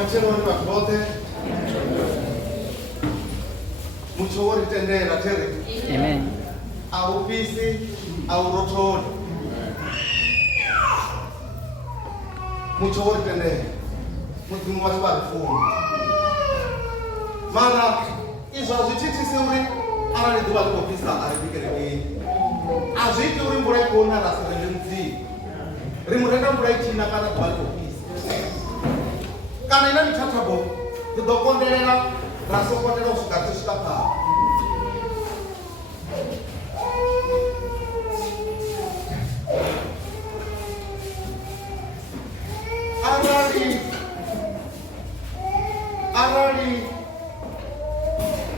Macheloni vabote muchori tendera tere. Amen. Au pisi au rotoni muchori tendera mudzimu wati varifuni mara izvo hazvititisi uri arali duva likopisa ari vikerekeni hazviiti uri mvura ikuona rasi rende mudzii rimwe renda mvura ichina kana duva likopisa kana ina mitatabo tidokonderera rasokonderera kusvika tisvika paa arali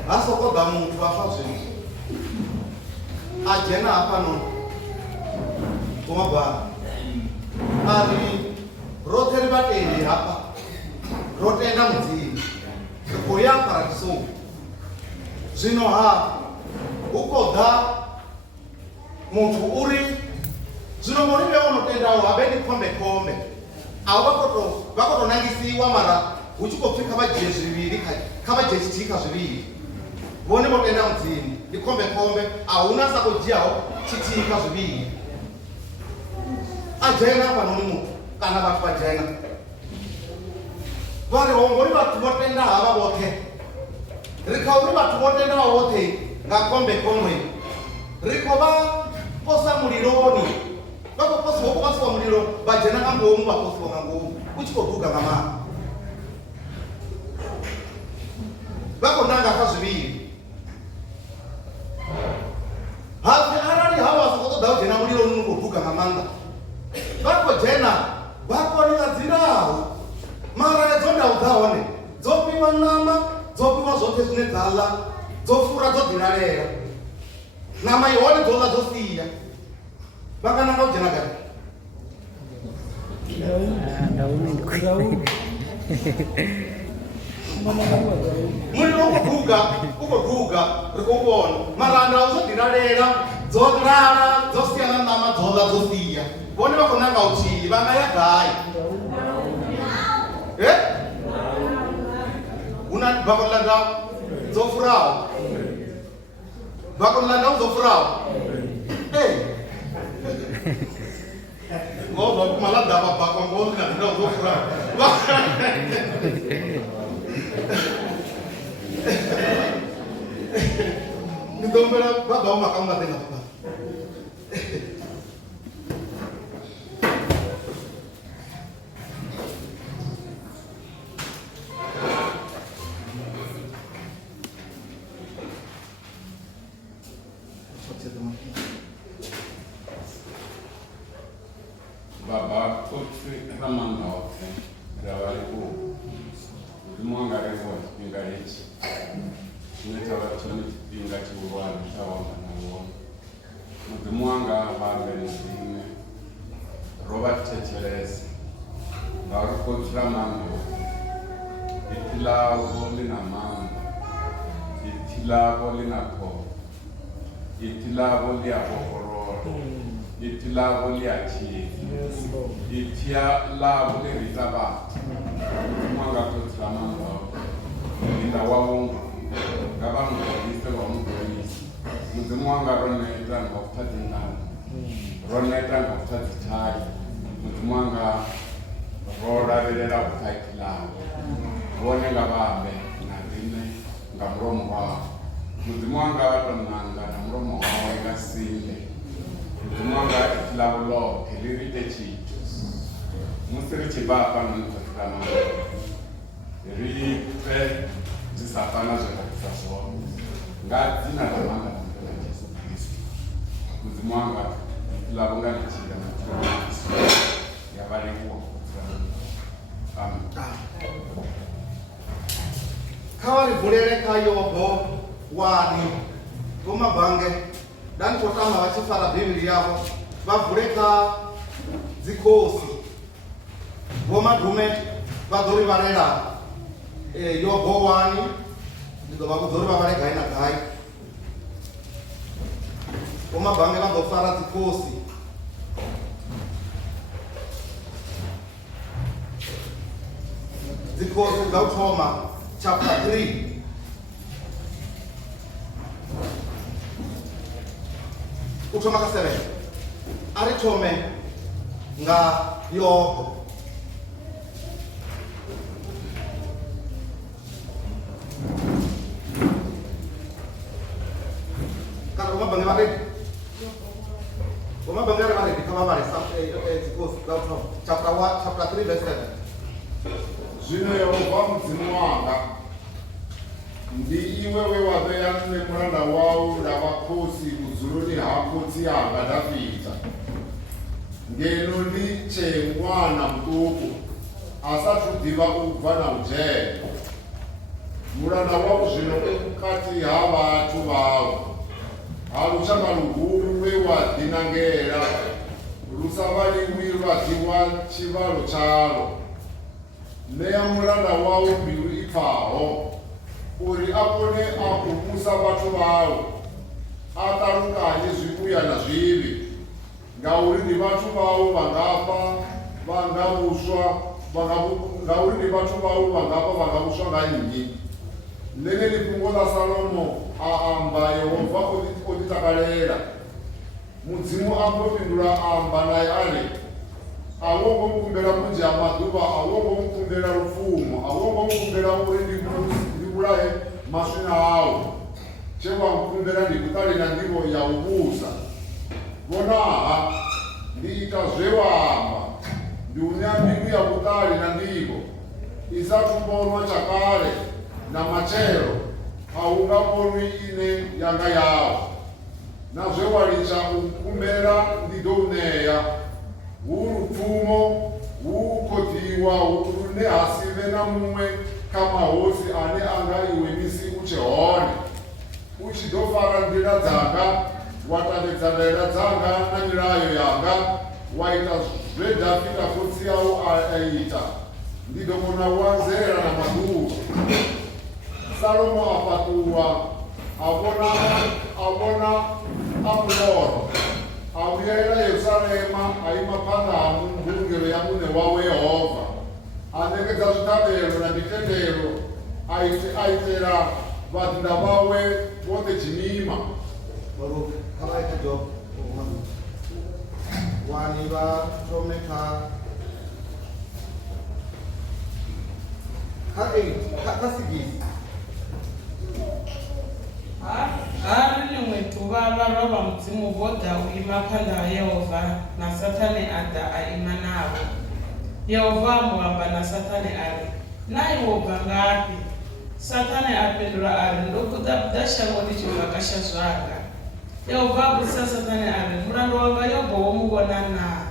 hasokoda muntu afa zvinhu ajena apano kumabhara ari roteri vatendi hapa rotenda mudzini rikoya paradiso zvino ukoda muntu uri zvino morive unotendawo habeni kombe avo vakotonangisiwa mara uchikopfika vajezi zviviri kavajezitika zviviri vone votenda mudzini ndikombe hauna sakojiyawo chitika zviviri ajaina panoni mutu kana vatu vajaina vari hongori vatu votenda hava vote rikauri vatu votendawo vote ngakombe rikova posa murironi vakoposiwa muriro vajena kangomu vaposiwa kangomu uchikoduga mama vakonanga kazviviri hafi arali hava vasokotoda kujena muriro nungoduga mamanga vakojena vakoningadzirawo mara dzondau dzahone dzopiwa nama dzopiwa zvote zvine dzala dzofura dzodzirarera nama ihone dzola dzosiya vakanaka kujena gari muriro ukoduga rikuvona maranda uzodirarera dzorara dzosiyana nama dzola dzosiya vone vakonanga uchii vangayagai una vakonlanda dzofurawo vakonlanda uzofurawo ngova kumaladava bakwa ngolanda uzofurawo ndombera baba wamakamumatenga papa Baba kutri ramanga ofe rawaliku mwanga revo pinga hichi neta watoni pinga chiurwani tawanga nawo mwanga vambe nzime Robert Techerese ngauri kutri ramanga itilavo lina manga itilavo lina ko itilavo lia kokororo itilavo lia chizi itia lavo leritaba mwanga kutri ramanga inda wawungu ngabamugolise wamugolise mudzimu wanga roneta ngokutadzingana roneta ngokutadzitali mudzimu wanga roravelela kutaikilavo vone ngavambe narine ngamuromo wavo mudzimu wanga vatonanga namuromo wavo ingasinde mudzimu wanga itilavo loke lirite chitu musiri chibapa nonitatikamana ripe zisafana zvakatisa zvona ngadzina ramanga namuna Jesu Kristu mudzimu wanga lavo ngalichira natiraisu yavarikuwa amen kavarivhurereka Yobho 1 vomabhange dandikotama vachifara bhibhiri yavo vavhureka dzikosi vomadhume vadhorivarera Yobho 1 ndidova kudhoriva varegai nagai vomabhange vandofara dzikosi dzikhosi dza u thoma chapter 3 u thoma ka 7 a ri thome nga Yobo. Kana uma bange mari kama mari dzikhosi dza u thoma chapter 1 chapter 3 verse 7. Zvino Yehova mudzimu wanga ndi iwe wevavea nemuranda wawo navakosi kuzuruni hako tsiyanga Dhavhidha. Ngeno ndiche mwana muduku asati kudiva kubva naujere. Muranda wavo zvino mukati havatu vavo haruchava ruguru rwewadhinangera rusava rimwi rwadiwa chivaro charo. Neya muranda wavo mbiru ipfaho uri akone akupusa vatu vavo atarukanye zvikuya nazvivi. Ngauri ndi vatu vavo vangafa vangavuswa ngauri ndi vatu vavo vangafa vangavuswa nganyinyi. Nene lifungo la Salomo aamba Yehova oditakalera. Mudzimu ambopindura amba naye ale awongo mukumbera kunja maduva awongo mukumbera rufumo awongo mukumbera uri ndibulaye maswina awo chewa mukumbera ndikutali na ndivo ya ubusa vonaha ndiita zvewamba ndiunyambiku ya kutali na ndivo isatumbonwa chakale na machero haungambonwi ine yanga yawo na zvewalicha ukumbera ndidouneya urupfumo ukodiwa urune hasive na mumwe kama hosi ane anga iwe misi uchehone uchidofara ndira dzanga watandedza ndaira dzanga na milayo yanga waita zvedhafika kotsi yawo aita ndidomona wanzera na maduva. Salomo apatuwa avona amuloro auyera Yerusalema aimapanda hamumbungiro ya mune wawe Yehova anengedza zvitabero na mitendero aitera vadhinda vawe vote chimima. Kama ita Job wani va thome ka 8 ka 6 hari rimwe tuva varwa vamudzimu voda uima panda Yehova na Satani ada aima navo. Yehova amuhamba na Satani ari nai wobva ngapi? Satani apindura ari ndokuda buda shango ndichivhakasha zvanga. Yehova abudisa Satani ari muranda wanga Yobho womuvona na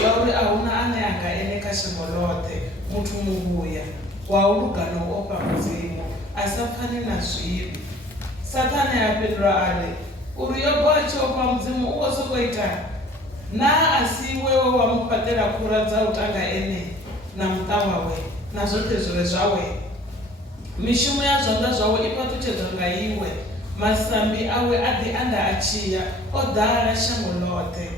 ngauri ahuna ane angaeneka shango lote mutu muvuya waurugano opa mudzimu asafani na zvivi. Satani apindura ari uri Yobho achiopa mudzimu uwosokoita na asi wewe wamupatera kura dzautanga ene na mutawawe na zvote zvive zvawe mishumo yazvanga zvawo ipatuchedzwa ngaiwe masambi awe adi anda achiya odhara shango lote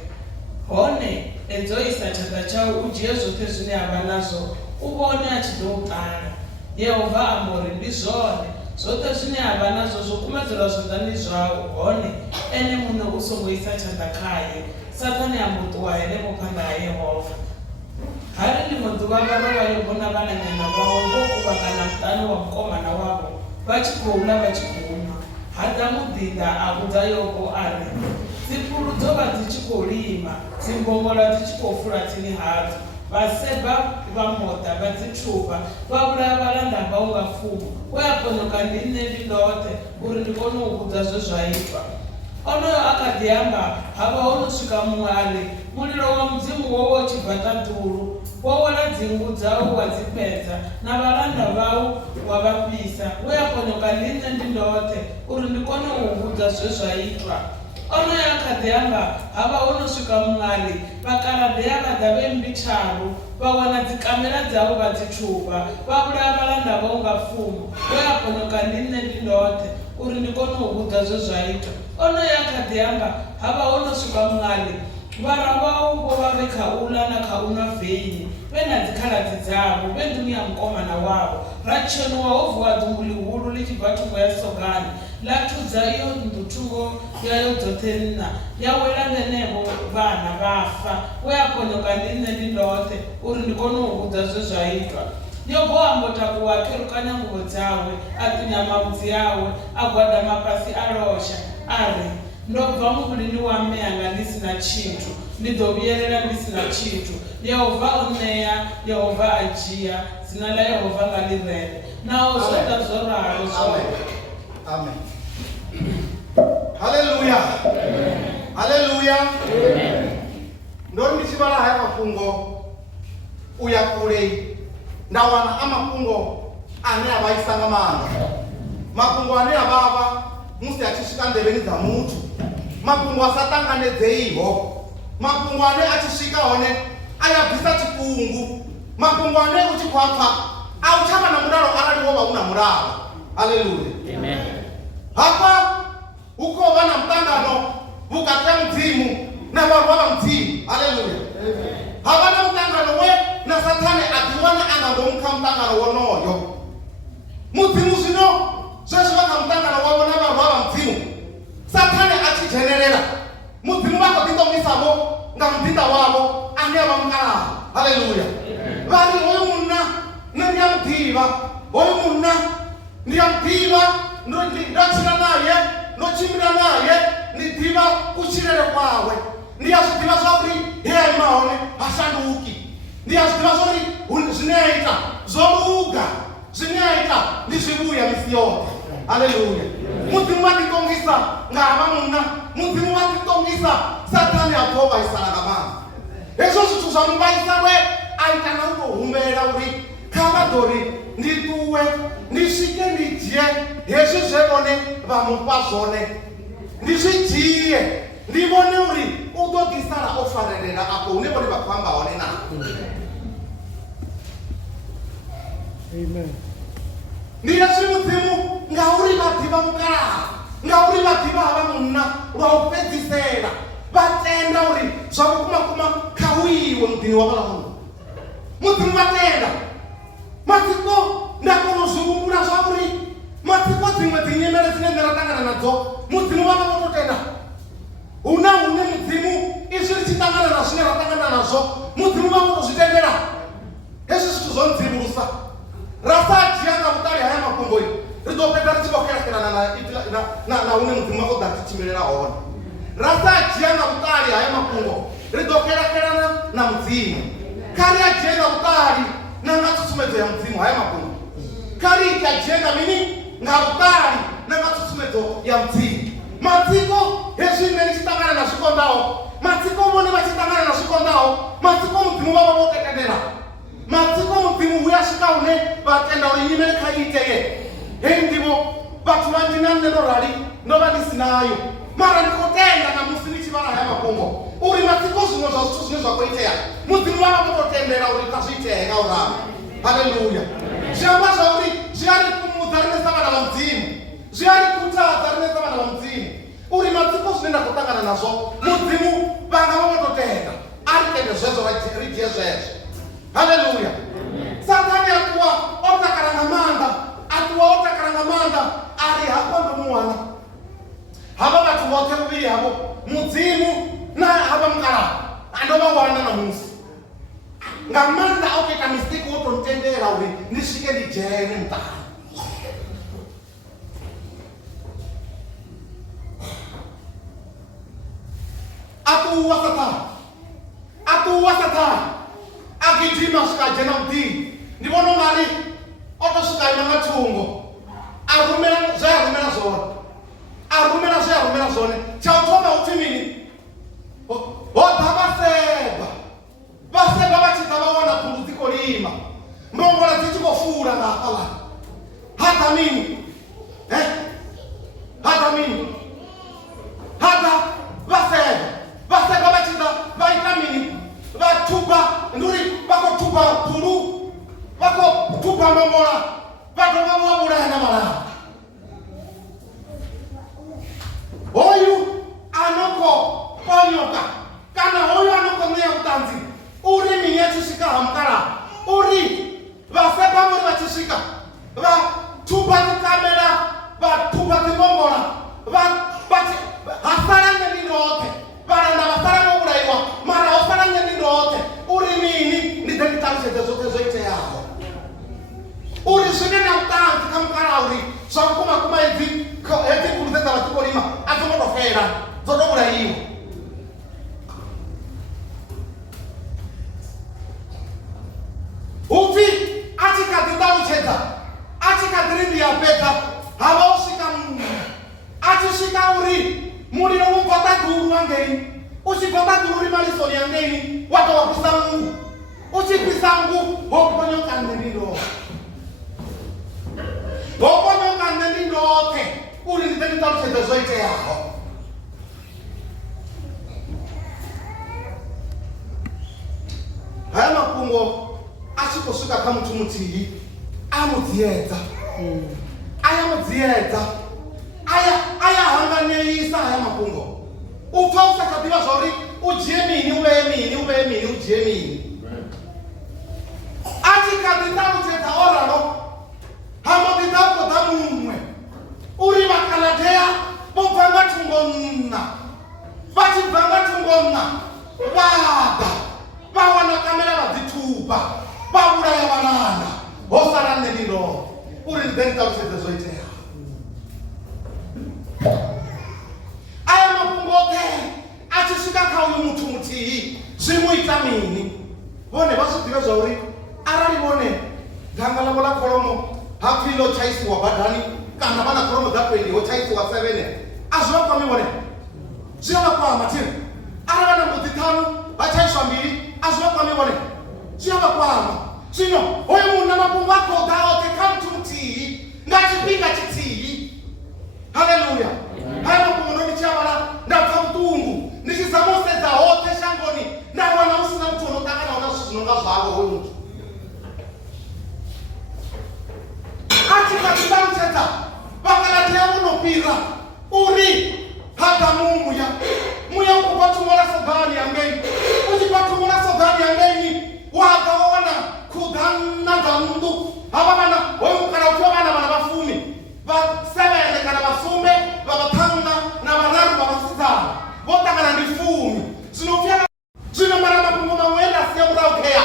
hone edzoisa chanda chawo ujiye zvote zvine ava nazvo uvone achidoutara. Yehova amori ndizvone zvote zvine ava nazvo zvokumedzera zvodhani zvavo hone ene munhu usongoisa chanda kaye. Satani ambotuwa here mupanda Yehova. Hari rimwe zuva varova Yobho navananyana vavo ndokuvakana mutano wamukomana wavo vachikoula vachiguma. Hadhamudhinda abudza Yobho ari dzipuru dzova dzichikolima dzimbongola dzichikofuratini hadzo vaseba vamota vadzitsvupa vauraya varanda vaunga fumo weaponoka ndine ndidote uri ndikone ukudza zvezvaipa. Onoyo akadhiyamba hava unosvika mumwe ari muliro wamudzimu wowo uchibvata dhuru wowona dzingu dzavo wadzipedza navaranda vavo wavapisa weaponoka ndine ndindote uri ndikone kuukudza zvezvaitwa. Onoyo akadhiyamba hava unosvika mumwe ari vakaradheya vadha vembitaro vawana dzikamera dzavo vadzitsvupa vauraya varanda vaunga fumo weaponoka ndine ndindote uri ndikone kuukudza zvezvaitwa. Onoyo akadhiyamba hava unosvika mumwe ari vara vao vo va ri kha u ḽa na kha u nwa veni vhe na dzikhaladzi dzavho vhe nduni ya mukomana wavho ra tsheniwa ho vuwa ḓungu ḽihulu ḽi tshi bva thungo ya sogani ḽa thudza iyo nnḓu thungo yayo dzoṱhe nṋa ya wela nghenevho vhana vhafa we a konyoka ndi nṋe ndi ndoṱhe uri ndi kone u vhudza zwe zwa itwa yo boha mbo takuwa a kherukanya nguvho dzawe a ṱunya mavhudzi awe a gwadama fhasi a losha a ri ndo bva muvhilini wa mme yanga ndi si na tshithu ndi ḓo vhuyelela ndi si na tshithu Yehova o ṋea Yehova a dzhia dzina ḽa Yehova nga ḽi rende naho zwo ḓa zwo ralo zwo Amen. Hallelujah. Hallelujah. Ndo ndi tshi vhala haya mafhungo uya kule nda wana mafhungo ane a vhaisa nga maanḓa. Mafhungo ane a vhavha musi a tshi swika nḓevheni dza muthu. Mafhungo a sa ṱanganedzeiho. Mafhungo ane a tshi swika hone a ya bvisa tshifhungu. Mafhungo ane u tshi khou pfa a u tshavha na mulalo arali wo vha u na mulalo. Hallelujah. Amen. Hapa hu khou vha na muṱangano vhukati ha mudzimu na vharwa vha mudzimu. Hallelujah. Amen. Havha na muṱangano we na Sathane a ḓiwana a nga ngomu kha muṱangano wonoyo. Mudzimu zwino zwezwi vha kha muṱangano wavho na vharwa vha mudzimu Sathane a tshi dzhenelela mudzimu vha khou ḓiṱongisa nga muḓinḓa wavho ane a vha mukalaha. Hallelujah. Vha ri hoyu munna nṋe ndi a muḓivha, hoyu munna ndi a muḓivha, ndo tshila naye, ndo tshimbila naye, ndi ḓivha kutshilele kwawe, ndi a zwi ḓivha zwa uri he a ima hone ha shanduki, ndi a zwi ḓivha zwa uri zwine a ita zwo luga, zwine a ita ndi zwivhuya misi yoṱhe. Hallelujah. Mudzimu vha ḓiṱongisa nga havha munna, mudzimu vha ḓiṱongisa Sathane a pfha o vhaisala nga maanḓa. Hezwo zwithu zwa muvhaisa we a ita na u tou humbela uri kha vha ḓo ri ndi ṱuwe ndi swike ndi dzhie hezwi zwe vhone vha mufha zwone, ndi zwi dzhie ndi vhone uri u ḓo ḓisala o farelela afho hune vhone vha khou amba hone na. Amen. Ndi hezwi mudzimu ngauri vha ḓivha mukalaha, ngauri vha ḓivha havha munna lwa u fhedzisela vha tenda uri zwa vhukuma kha hu iwe muḓini wa vhala munna. Mudzimu vha tenda. Matsiko nda kona u zwi humbula zwa uri matsiko dziṅwe dzi nyimele dzine nṋe ra ṱangana nadzo mudzimu vha vha vho to tenda. Huna hune mudzimu izwi ri tshi ṱangana na zwine ra ṱangana nazwo mudzimu vha vho to zwi tendela. Hezwi zwithu zwo ndzivhulusa ra sa dzhia nga vhuṱali haya mafhungo ri ḓo fhedza ri tshi vho xelaxelana na hune mudzimu vha khou ḓa tshimbilela hone. Ra sa dzhia nga vhuṱali haya mafhungo ri ḓo xelaxelana na mudzimu. Kha ri a dzhie nga vhuṱali na nga tsutsumedzo ya mudzimu haya mafhungo. Kha ri a dzhie nga mini nga vhuṱali na nga tsutsumedzo ya mudzimu. Matsiko hezwi nṋe ndi tshi ṱangana na zwikonḓaho, matsiko vhone vha tshi ṱangana na zwikonḓaho, matsiko mudzimu vha vha vho tekendela. Matsiko mudzimu hu ya swika hune vha tenda uri nyimele kha i iteye. Hei nḓivho vhathu vhanzhi na nṋe ndo rali ndo vha ndi si nayo, mara ndi khou tenda na musi ndi tshi vhala haya mafhungo uri matsiko zwiṅwe zwa zwithu zwine zwa khou itea mudzimu vha vha vho to tendela uri kha zwi itee nga u ralo. Haleluya. Zwi amba zwa uri zwi a ri fhumudza riṋe sa vhana vha mudzimu, zwi a ri khuthadza riṋe sa vhana vha mudzimu uri matsiko zwine nda khou ṱangana nazwo mudzimu vha nga vha vho to tenda a ri tende zwezwo ri dzhie zwezwo. Haleluya. Sathane a ṱuwa o takala nga maanḓa, a ṱuwa o takala nga maanḓa a ri hafha ndo mu wana havha vhathu vhoṱhe vhuvhili havho mudzimu na havha mukalaha a ndo vha wana namusi nga maanḓa o ita mistake wo to ntendela uri ndi swike ndi dzhene muṱani. A ṱuwa Sathane a gidima swika dzhena muḓini. Ndi vhona ungari o to swika ima nga thungo a rumela zwe a rumela zwone, a rumela zwe a rumela zwone. Tsha u thoma upfhi mini? Ho ḓa vhaseba vha tshi ḓa vha wana khundu dzi khou lima, mbongola dzi tshi khou fula nga hafhaḽa. Ha ḓa mini? Ha ḓa mini? Ha ḓa vhaseba vha tshi ḓa vha ita mini? Vha thuba, ndi uri vha khou thuba khundu, vha khou thuba mbongola, vha dovha vha vhulaya na malamba. Hoyu a no khou chisika hamkara uri vasepa muri vachisvika vatupa tikamera vatupa timongora hasara nyeninote varanda vasara nouraiwa mara osara nyeninote uri mini ndidenditarisete zvote zvoiteyaho uri zvine nautanzi kamukara uri zvakukuma idzi kuruzedza vatikorima atinotofera dzotouraiwa upi achikadzindauchedza achikadzirindiapedza havausvika achisvika uri muriro ubvataguru wangeni uchibvataguru uri marisoni yangeni watowapisa mungu uchipisa ngu hoponyoka ndeniro hoponyoka ndendinoke uri nditenditauchedza zvoiteyaho haya makungo achikosvika kamuti mutihi amudziedza ayamudziedza ayahanganeisa haya makungo upfa usakadiva zvauri udye mini uveye mini udye mini achikadzindauchedza oraro hamodidzakodza mumwe uri vakalateya vobvanga tungonna vachibvanga tungonna vada vawana kamera vadzitupa vauraya varana hosara nendiro uri ndenditauchedza zvoiteya aya makungoke achisvika kauyu mutu mutihi zvimuita mini vone vasvidzive zvauri arari vone ganga lavo lakolomo hapfilo chaisiwa bhadhani kana vana kolomo dza20 chaisiwa 7 azvivakwami vone zviyavakwama tiri ara vana mbudzi 5 vachaiswa 2 azvivakwami vone zviyavakwama zvino hoyo munhu namakungo akoga ote kamuti mutihi ngachipinga chitihi haleluya haya makungo ndondichavala ndabva mutungu ndichizamosedza hote shangoni ndawana usina muti unotanga naona zvinonga zvavo hoyo muti achikadzindauchedza vakalateya unopira uri hagamumuya muya ukupatumora sogani yangeni uchipatumora sogani yangeni wakaona kuganadza mundu hava vana hoyukana utiva vana vafumi vasevene kana vasumbe vavatanga na vararu vavasidzana votangana ndifumi zvino mara makungo mamwenda siya muraukeya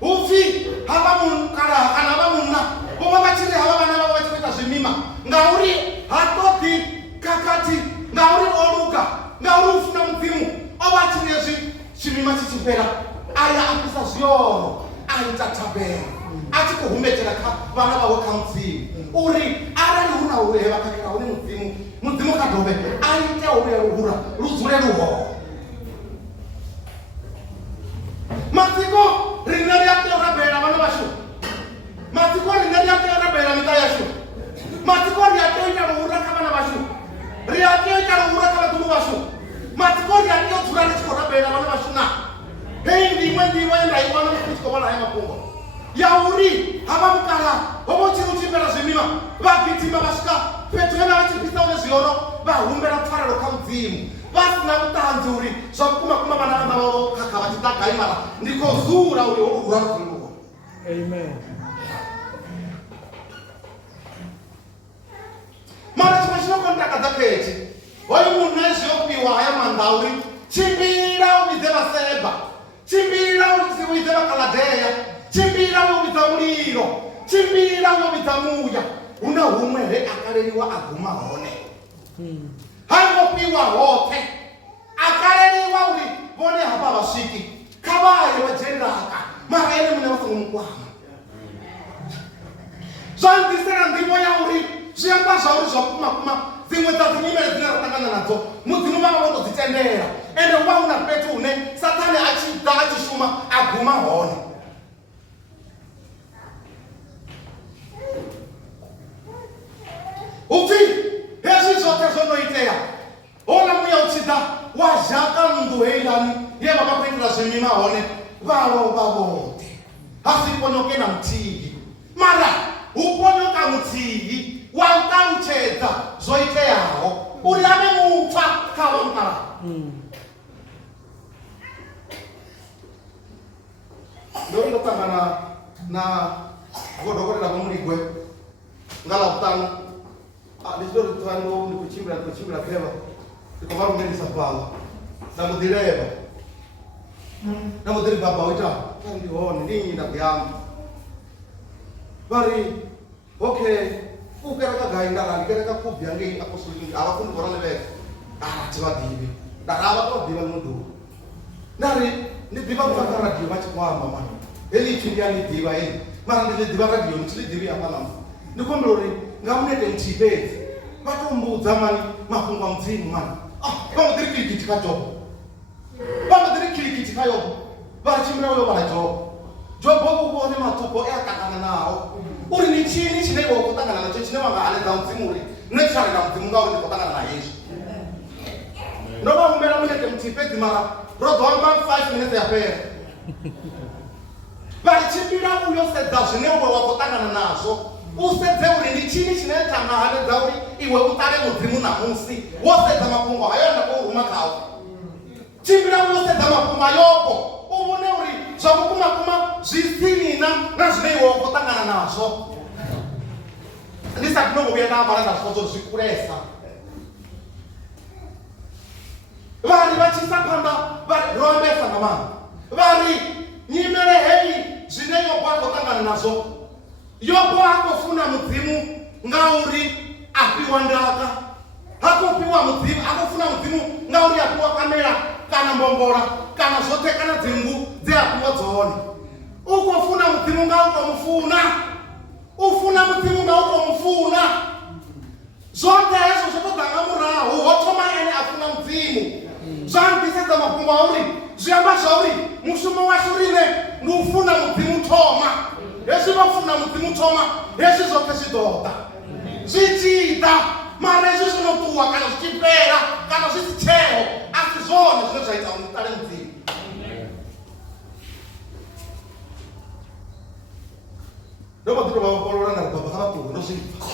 ufi hava munhu kana hava munna vova vachiri hava vana vavo vachikuita zvimima ngauri hatodi kakati ngauri oruka ngauri ufuna mudzimu ovachiri zvimima chichipera aya apisa zviyoro aita tabera achikuhumbetera vana vavo kamudzimu uri arari una ureva kakira uri mudzimu kadhove aite urerura rudzure ruhoho matsiko rine riyateorabhera vana vashu matsiko rine riyateorabhera mita yashu matsiko riyateoita roura kavana vashu riyateoita roura kavadhuru vashu matsiko riyateodzura richikorabhera vana vashu na hei ndimwe endaiwana mukuchikovana haya makungo yauri hava mukara hovochiri uchipera zvimima vagitima vasvika petwena vachipisa nezviyoro vahumbera pfararo kamudzimu vasina kutanzi uri zvakukuma vana vavo kaka vachidagaimara ndikozura uri uraruzvinguo amen mara chimwe chinokondakadza kechi hoyu munhu nezviyopiwa haya mandauri chimbira uvidze vaseba chimbira uvidze vakaladeya chimbira uvidza muriro chimbira uvidza muya una humwe he akareriwa aguma hone hangopiwa hote akareriwa uri vone hapa vasviki kavaye vajenraka mara ene mune vasingomukwama zvandisera ndimo yauri zviyamba zvauri zvakuma dzimwe dzadzinyimele dzine ratangana nadzo mudzimu vava votodzitendera ende uva una petu une satani achida achishuma aguma hone upi hezvi zvote zvonoiteya ona muya uchida wazhaka mundu heilani ye vakakuitira zvimima hone vavo vavote hasiponyoke namutihi mara uponyoka mutihi wantauchedza zvoiteyaho uri ave mupfa kavamukara ndo ndotangana na vodokotela vamuligwe ngala utano ndichito ritano ndikuchimbira kheva ndikovarumelisa pala ndamudireva namudiri baba wita ndihone ndinyi ndakuyamba vari okay ukereka gai ndakandkereka kubya ngi apostolic avafundi voraneveka tivadivi ndarava tovadiva mundu ndari ndidiva kufaka radio vachikwama mani elichi ndiyanidiva eli mara ndilidiva radio ndilidivi apanama ndikombera uri ngamunete mtipedzi vatombudza mani mafungu amudzimu mani vamudiri kirikiti kajobo vamudiri kirikiti kayobo vachimbira uyo vana jobo jobo uvone matupo eakangana nawo uri ni chini chineiwa kutangana nacho chine wanga aledza mudzimu uri necharira mudzimu ngauri ndikutangana na yesu ndovamumbera munete mtipedzi mara rodzo wanga 5 minutes yapera vachimbira uyo sedza zvineuwe wakutangana nazvo usedze uri ndi chini chinetamahaledza uri iwe utare mudzimu namusi wosedza mafungo ayo ndakouruma kawo chimbira uyosedza mafungo ayoko uvone uri zvakukumakuma zvisinina nazvineiwe wakutangana nazvo ndisati nongovuya ndavara ndazvozo zvikuresa vari vachisapanda roambesa namana vari nyimele hei zvineiwe kwakutangana nazvo yopo akofuna mudzimu ngauri apiwa ndaka akopiwa mudzimu akofuna mudzimu ngauri apiwa kamera kana mbombora kana zvote kana dzingu dzeapiwa dzone ukofuna mudzimu ngautomufuna ufuna mudzimu ngautomufuna zvote hezvo zvotodanga murahu wotoma ene afuna mudzimu zvandisedza mafungo auri zviamba zvauri mushumo wacho rine ndiufuna mudzimu toma hezvi vafuna mudzimu toma hezvi zvote zvidoda zvichiita mara izvi zvinotuwa kana zvichipera kana zvisi cheo asi zvone zvino zvaita unitare mudzimu ndomadiro vavakolora ndaribaba kavakuru ndozvipa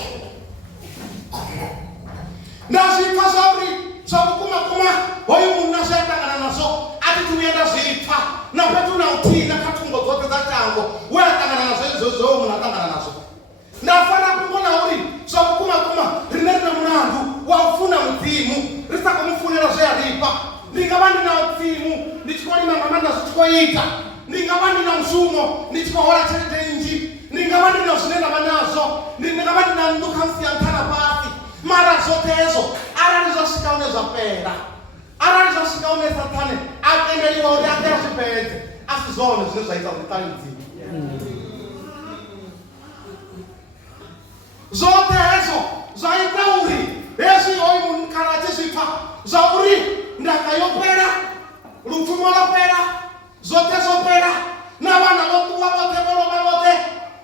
ndazvipa zvauri zvakukumakuma hoyu munhu nazviatangana nazvo atiti uenda zvipa napetuna katungo dzote dzachango weatangana nazvo izvozvo munhu atangana nazvo ndafana kungona uri zvakukumakuma rine munandu waufuna mudzimu risakamufunira zvearipa ndingava ndina mudzimu ndichikorimangama ndazvichikoita ndingava ndina mushumo ndichikohora chete inji ndingava ndina zvine ndava nazvo ndingava ndina ndukamsiyantana pasi mara zvote hezvo arali zvasvika une zvapera arali zvasvika une satani atenderiwa uri atera zvipedze asi zvone zvine zvaita kutari mudzimu zvote hezvo zvaita uri hezvi hoyu munhu kana achizvipa zvauri ndakayopera rupfumo ropera zvote zvopera navana vokuva vote vorova vote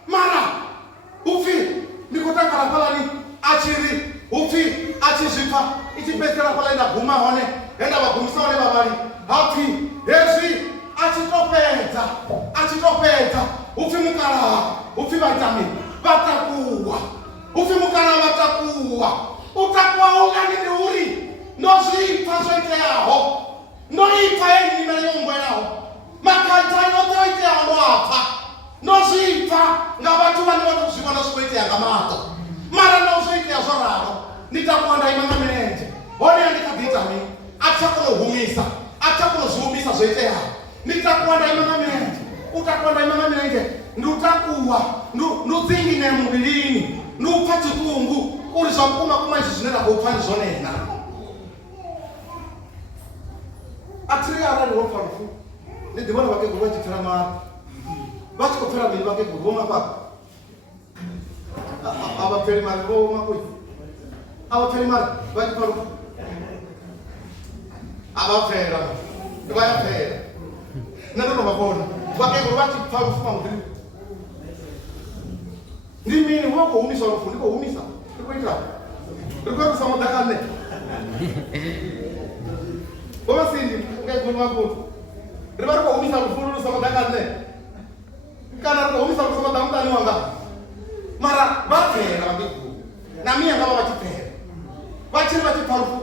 mara upfi ndikutagara palani achiri upfi achizvipa ichipedzera pala ndaguma hone endavagumisa hone vavari hapfi hezvi achitopedza upfi mukaraha upfi vaitami vatakuwa upfi mukaraha vatakuwa utakuwa unganini uri ndozvipa zvoiteyaho ndoipa yenyimele yombweraho makaitani otoiteyaho ndoapa ndozvipa ngavatu vane vatozvivona zvikoiteya ngamato mara ndozvoiteya zvoraro nditakuwa ndaimanga mirenje hone yandikagitami achakunozviumisa zvoiteyaho nditakuwa ndaimanga mirenje utakuwa ndaimanga mirenje ndutakuwa ndudzingine muvilini ndupfa chitungu uri zvakukumakuma izvi zvine ndakupfa ndizvonena atiri arali ropa rufu ndidivona vakeguru vachipfira mari vachikopfira miri vakeguru vomapapa avapferi mari vomakui avapferi mari vachipa rufu avapfera vayapfera nandonovavona vakeguru vachipfa rufu mamudiri ndimini vokohumisa rufu ndikohumisa ndikoitira ndikoitisa modakane vovasindi ngeguru vakuru riva rikohumisa rufuru rusamadakane kana rikohumisa rusamadamutani wanga mara vapfera vakeguru namiya ngava vachipfera vachiri vachipfa rufu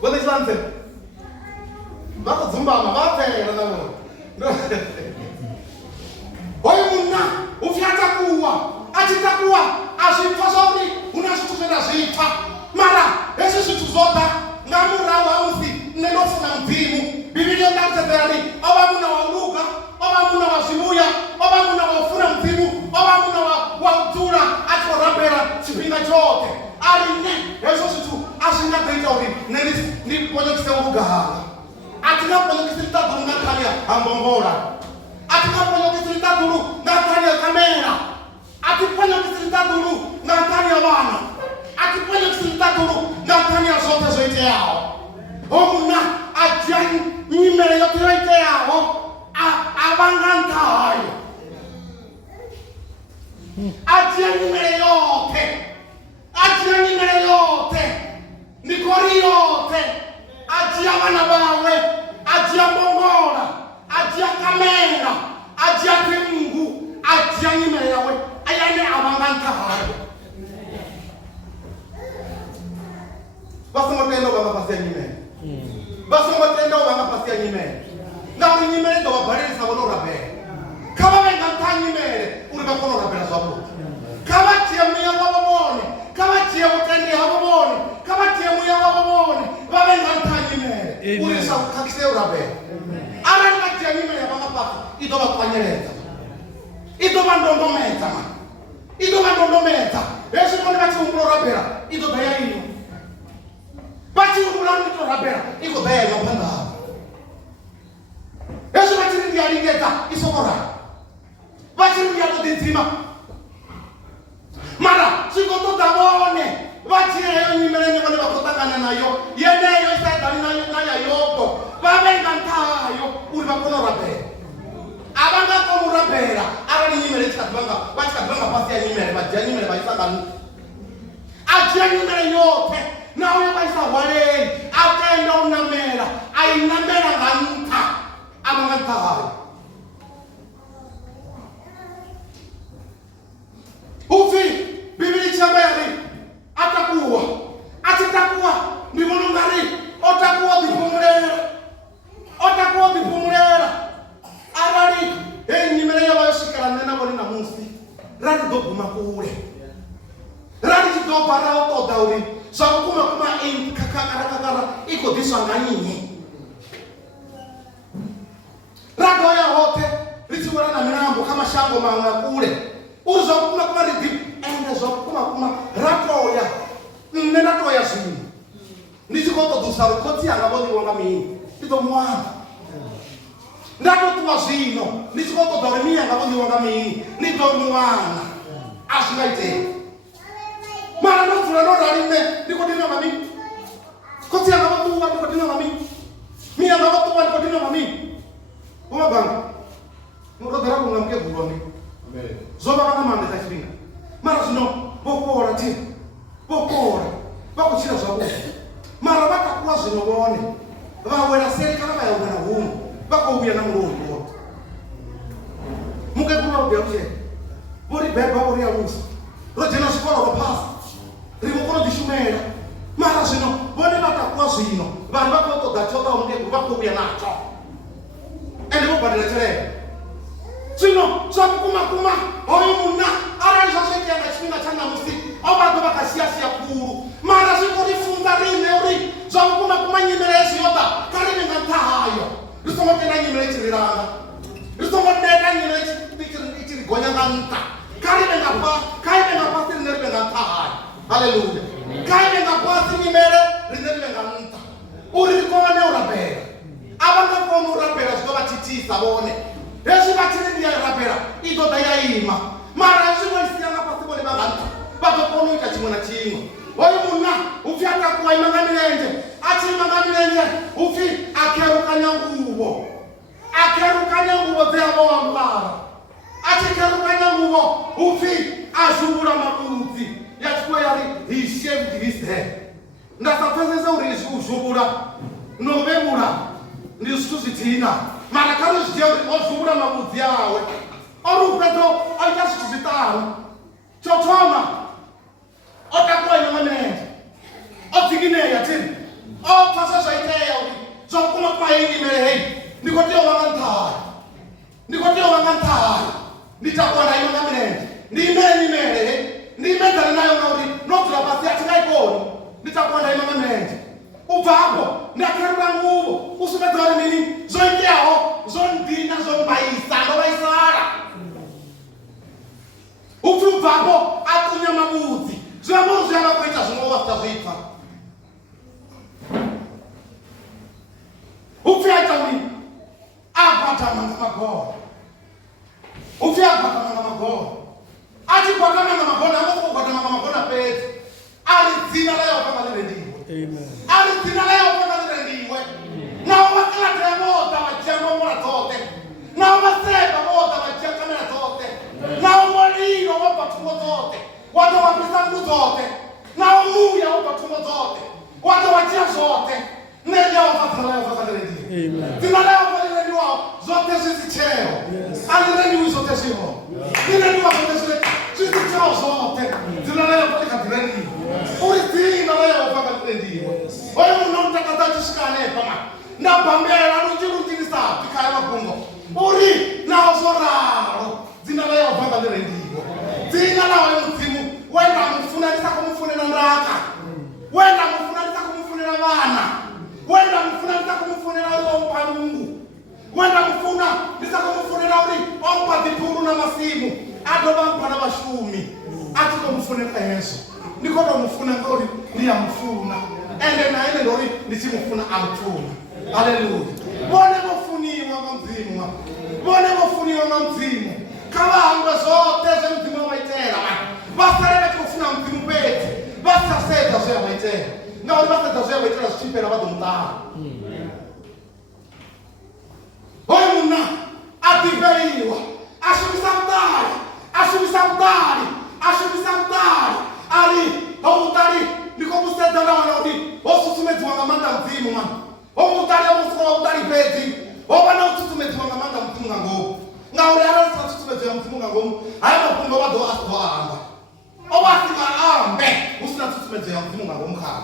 vonechivanze vakudzumbama vapera navo hoyo munna ufyatakuwa achitakuwa azvipfa zvauri una zvithu zvendazvipfa mara hezvi zvithu zvoda ngamurau hausi nenofuna mdzimu bibili yotakuteterani ova muna wauluga ova muna wazvimuya ova muna wafuna mdzimu ova muna waudzura achiorambera chipinga chote arine hezvo zvithu azvingakuita uri ndiponyokise urugahanga atingaponyokisi ritadhuru ngatanya hambombora atingaponyokisi ritadhuru ngatanya kamera atiponyokisi ritadhuru ngatanya vana atiponyokisi ritadhuru ngatanya zvote zvoiteyawo omuna adya nyimele yote yoiteyawo avangantayo adya nyimele yote adya nyimele yote nikori yote adya vana vawe adya mbongola adya kamera adya kengu adya nyimele yawe ayane avangantayo vasingotenda uvangapasiya nyimele vasingotenda uvangapasiya nyimele ngauri nyimele ndovabhalirisa vonorabhela kavavengatha nyimele uri vakonorabhela zvavudi kavatiye muya wavo vone kavatiye utendi havo vone kavatiye muya wavo vone vavengatha nyimele uri zvakukakise urabhela arani vatiya nyimele yavangapasa idovakwanyeredza idovandondomedza idovandondomedza hezvi vone vachiungurorabhela idodhaya ino vachiungura nitorabhela igodhaya inopanda havo hezvi vachiri ndiyaringedza isokora vachiri ndiyatodzidzima mara zvingotodavone vachireyo nyimele nevane vakotangana nayo yeneyo isaidhani nayayoko vavenga ntayo uri vakonorabhela avangakonorabhela arani nyimele vachikadivanga pasi ya nyimele vajya nyimele vaisanganu ajya nyimele yote nauye vaisahwalei akaenda unamela ainamela nganta avangantayo ufi bibili chamba yari atakuwa atitakuwa ndivonongari otakuwa dipumulera arali nyimele yavayoshikala nenavoni namusi rati doguma kule rati chidobhara otoda uri zvakukuma kakakarakakara igodhiswa nganyinyi radoya hote richiwera namirambo kamashango mamwe akule uri zvakukuma ridipi ende zvakukuma ratoya neratoya zvinhu ndichikotodusa rukotsi angavoniwanga mini nditomwana ndatotuwa zvino ndichikotoda uri mii angavoniwanga mini nditomwana azvingaitei mara ndodzura norarine ndikodinonga mini kotsi angavotuwa ndikodinonga mini mii angavotuwa ndikodinonga mini umaganga murodhara kunga mukegurwa mi zova vakamanda tachipinga mara zvino vokora ti vokora vakuchira zvavo mara vakakuwa zvinovone vawera seri kana vayawera humu vakouya namurori wote mukegurwa ubhuya kuchena vori bhebha vori yamusa rojena zvikora ropasa rimokonodishumera mara zvino vone vakakuwa zvino vanhu vakotoda chota mukegurwa vakouya nacho ende vobhadhira cherere zvino zvakukuma hoyo muna arali zvazvoitanga chipinga changamusi avado vakasiyasiya kuru mara zvikorifunga rine uri zvakukuma nyimele yezviyoda karivenga ntahayo risongotenda nyimele ichiriranga risongotenda nyimele ichirigonyanga nta kaivenga pasi rine rivenga ntahayo haleluya kaivenga pasi nyimele rine rivenga nta uri rikova neurabhela avangakona urabhela zvitovachitisa vone hezvi vachiri ndiyarabhela idoda yaima mara zvingoisiyana pasi vone vaganta vatokona uita chimwe nachimwe hoyo muna ufi atakuwa imanga mirenje achimanga mirenje ufi akerukanya nguvo dzeyavo wangwara achikerukanya nguvo ufi azvuvura mabudzi yachikuwa yari he shaved his head ndasapfesese uri uzvuvura novemura ndizvithu zvitina mara kari zvidziya kuti ozvuvura mabudzi awe ori upeto oita zvithu zvitanu chotoma otakuwa imanga mirenje odzikineya tini opfasa zvaiteya kuti zvakukuma kuma nyimele hei ndiko tea wanga nthai ndiko tea wanga nthai nditakwanda ino nga milenzhe ndi nyimele hei ndi imedzana nayo ngauri nodzula pasi atingaikoni nditakwanda ino nga milenzhe ubva hapo ndakherula nguvo usumedza uri mini zoiteaho zondina zombaisa ndovaisara upfi ubva hapo atunya mavudzi zvinamuri zviyanga kuita zvinova zvita zvipfa upfi aita mini agwadama ngamagora upfi agwadama ngamagora achigwadama ngamagora angokugwadama ngamagora pedzi ari dzina layehova ngalirendiwe ari dzina layehova ngalirendiwe navo vakiladhaya voda vajiya ngomora dzote navo vaseba voda vajiya kamera dzote navo molilo wobva thungo dzote wata wapisa ngu dzote navo muya wobva thungo dzote wata wajiya zvote neyehova dzina layehova ngalirendiwe dzina layehova lirendiwaho zvote zvizicheo alirendiwi zvote zviho lirendiwa zvote zvizicheo zvote dzina layehova likadirendiwe uri dzina layehova ngalirendiwe oyo munhu unotakadza achisvika anepa ma ndabhambera ruchirutirisati kaya mabhungo uri nawo raro dzina layehova ngalirendiwe dzina lawe mudzimu wenda mufuna ndisakumufunira ndaka wenda mufuna ndisakumufunira vana wenda mufuna ndisakumufunira ompa mungu wenda mufuna ndisakumufunira uri ompa dzipuru namasimu adovampa navashumi atikomufunira yesu ndikomufuna ngori ndiyamufuna ende naene ndori ndichimufuna amufuna haleluya vone vofuniwa ngamdzimu vone vofuniwa ngamdzimu kavangwe zvote zvemudzimu wavaitera vasare vachikufuna mudzimu pedzi vasasedza zveyavaitera ngauri vasedza zveyavaitera zvichipera vadomutara hoyo muna adiveiwa ashumisa mutari ari houtari ndikomusedza ndawana kuti hosusumedziwa ngamanda mudzimu mwana houtari homusika wautari pedzi hova naususumedziwa ngamanda mudzimu ngangomu ngauri arasasusumedziwa mudzimu ngangomu haya mabhungo vado asidoahamba ovasinga ambe usina susumedziwa mudzimu ngangomu khala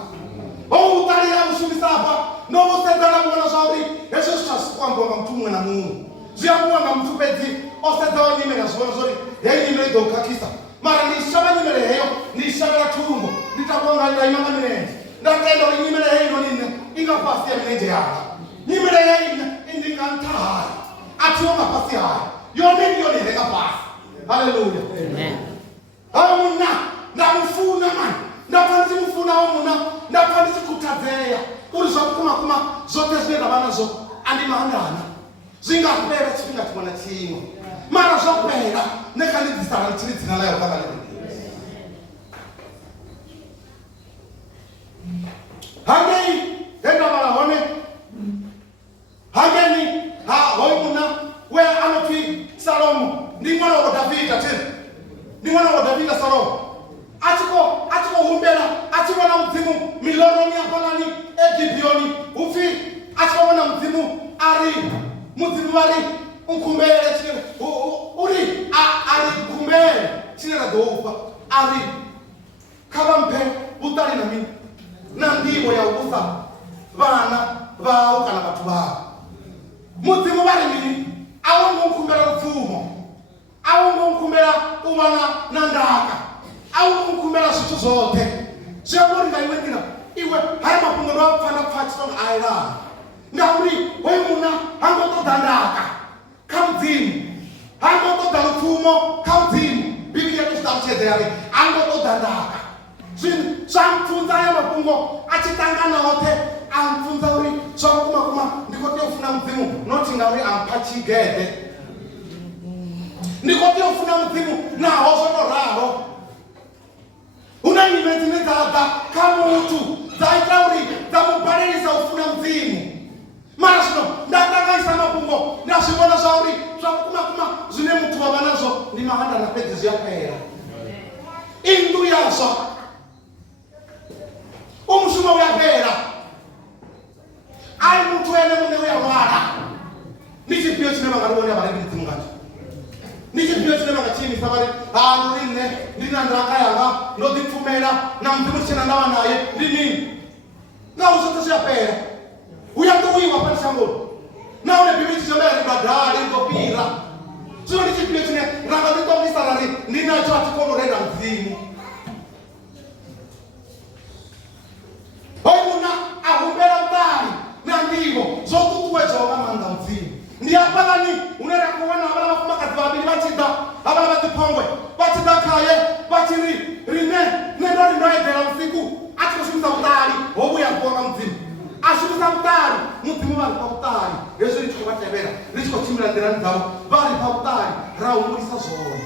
houtari yamushumisapa nomusedza ndakuona zvauri hezvo zvichasikwambiwa ngamutu mumwe namumwe zviyamuwa ngamutu pedzi osedza wanyimera zviona zvori hei nyimero idokakisa mara ndishava nyimele heyo ndishavira thungo nditakuangalira imanga mirenje ndakaenda uri nyimele heyo inonine ingapasi ya mirenje yanga nyimele heyo indingantahari ationga pasi hayo yone ndiyonireka pasi haleluya hayo muna ndamufuna mani ndapfa ndichimufuna wo muna ndapfa ndichikutadzeya uri zvakukumakuma zvote zvinoenda vanazo andimandana zvingapera chipinga chimwe na chimwe mara zvapera nekandidzisana ndichiri dzina layo vakalirendiwe hangei endavana hone hangeni hoyi muna we anopfi salomo ndi mwana wa davhida tiri ndi mwana wa davhida salomo achikohumbera achivona mudzimu miloroni yakonani egibhiyoni upfi achivona mudzimu ari mudzimu vari ukumbele chine uri ari kumbele chine radoupa ari kavampe utari na mini na ndivo ya ubusa vana vao kana vatu vao mudzimu vari mini awongomukumbela rupfumo awongomukumbela uvana na ndaka awongomukumbela zvithu zvote zviyamuringa iwe ndina iwe haya mabhungo ndovapfana kupfatisonga airana ngauri hoyi muna hangotoda ndaka kamudzimu hangotoda rupfumo kamudzimu biblia yatositaruchedzera ri hangotoda ndaka zvinhu zvamupfunza aya mabhungo achitanga naote amupfunza uri zvakukumakuma ndikotiofuna mudzimu noti ngauri ampa chigede ndikotiofuna mudzimu naho zvonoraro una nyime dzine dzadza kamutu dzaita uri dzamubhalirisa ufuna mudzimu mara zvino ndatakaisa mabhungo ndazvivona zvauri zvakukumakuma zvine mutu wava nazvo ndimahanda napedzi zviyapera indu yazvo umushumo uyapera ari mutu ene mune uyarwara nichipio chine vangarivona vari mudzimu ngacho nichipio chine vangachimisa vari rine ndina ndaka yanga ndodipfumera namudzimu chena ndava naye ndinini ngauzvoto zviyapera uya ndowiwa panisangoni pavani unera kuona abana bafumakadzi babiri bachida abana batipongwe bachida kaye bachiri rine nendori ndoedera usiku achikoshumisa utari hobuya kuonga mudzimu ashumisa utari mudzimu vari pautari hezvo richikovatevera richikochimira ndirani dzavo vari pautari raumurisa zvoro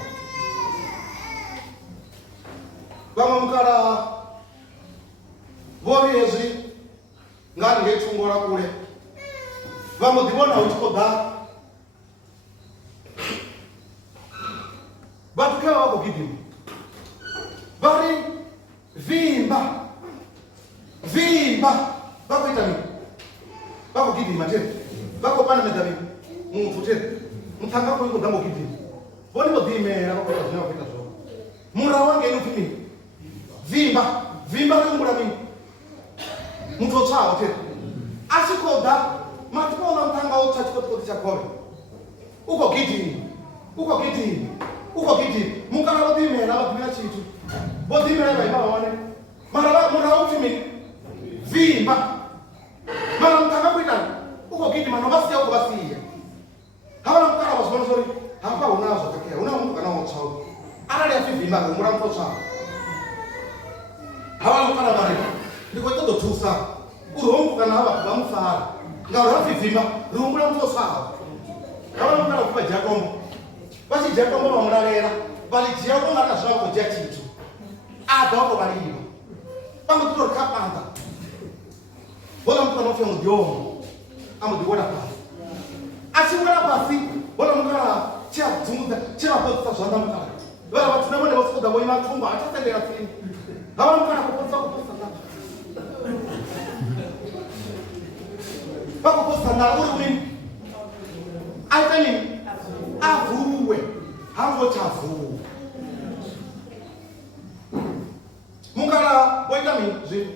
vamwe mukara vori hezvi ngari ngechungora kure vamwe ndivona uchikoda vatukeva vakogidhima vari vimba vakuita nini vakogidhima tere vakopana medhavini muthu tere mutanga kuingodhambogidhima vonivodhimera vakuita zvine vakuita zvavo mura wange inuti mini vimba riumbura mini muthu otsvawo tere asikoda matikoona mutanga otsva chikotikoti chakove ukogidhima mukana vodhimera vadhimira chitu vodhimera vaivavaone mara uti mini vimba mara mutanga kuitani ukogidhima novasiya ukuvasiya havana mukana vazivona sori hapa unawo zvakakera una munhu kana wotsvawo arali afivhimba rumura mutotsvawo havana mukana vari ndikoitodotusa urombo kana hava vamufara ngauri vafivhimba rumura mutotsvawo havana mukana kuva jakombo vachijakombo vamuravera valijiya kungana zvavakodya chitu abva vako variva pamwe kutori kapanda vona mukana ufya mudyomo amudiwona pasi achiwona pasi vona mukana chiadzungudza chivapodisa zvanda mukana vara vatinamone vasikoda voi matumba achasendera tsini havana mukana kupodisa vakupodisa ndara uri unini aita nini avhuwe hangochavuwa mukana voita mini zvinhu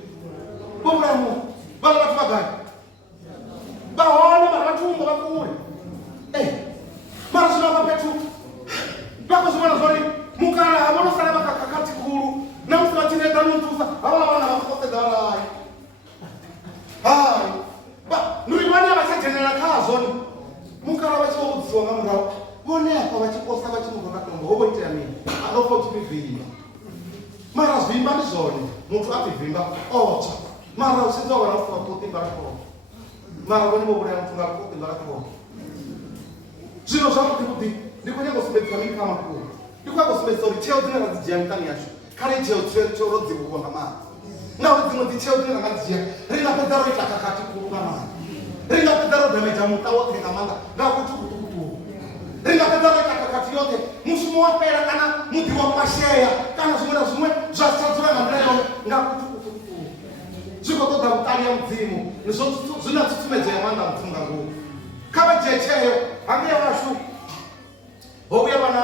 vomuramu vana vati vagari vaone mara vatumba vakure mara zvino vapetuka vakuzvivona zvori mukana havonosara vakakakati kuru namusi vachineta nuntusa havana vana vakoseda varai hai nurivani avachajenera kazoni mukana vachivaudziwa ngamurau voneapa vachikosa vachimurokatombo vovoitira mini anofa uchipivhimba mara zvimba ndizvone muntu apivhimba otsva mara usinzovana ufuka kutimba rakona mara vonivovuraya mutunga kutimba rakona zvino zvakuti kuti ndikunyangosimbedzisa mini kamakuru ndikunyangosimbedzisa kuti cheo dzine radzijiya mikani yacho kare cheo rodzivuwa ngamari ngauri dzimwe dzicheo dzine rakadziya ringapedza roita kakati kuru ngamari ringapedza rodhameja muta wothe ngamanga ngakuti kutukutuku ringapedza roita kakati yote mushumo wapera kana mudhi wakwasheya kana zvimwe nazvimwe zvachadzura ngamira yone ngakuti kutukutuku zvikotoda kutanya mudzimu zvinatsutsumedzo yamanda mupfunga nguvu kavajecheyo hange yavashu houya vana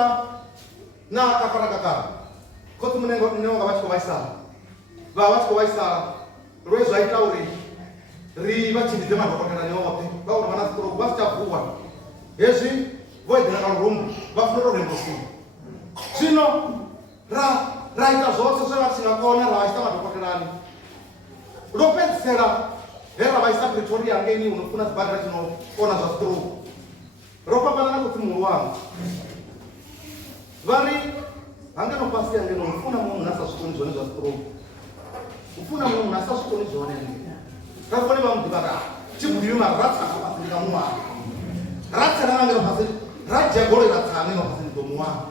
nakakarakakara koti munenga vachikovaisara vava vachikovaisara rwezvaitauri rivachindidze madhokotera neote vauri vana stroke vasichavhuwa hezvi voedhera karurumbu vafunororembosini zvino raita zvose zvevasingakona ravaisa madhokoterani ropedzisera heravaisa pretoria angeni unofuna chibhadhira chinoona zvastroke ropambanana kuti muru wangu vari hangenopasi yangeno mufuna munhu nasazvikoni zvone zvastroke mufuna munhu nasazvikoni zvone rafoni vamudhivara chibhuyiwe mara ratsakapasirika muwanu ratsanangero pasi rajagore ratsanangero pasi ndomuwanu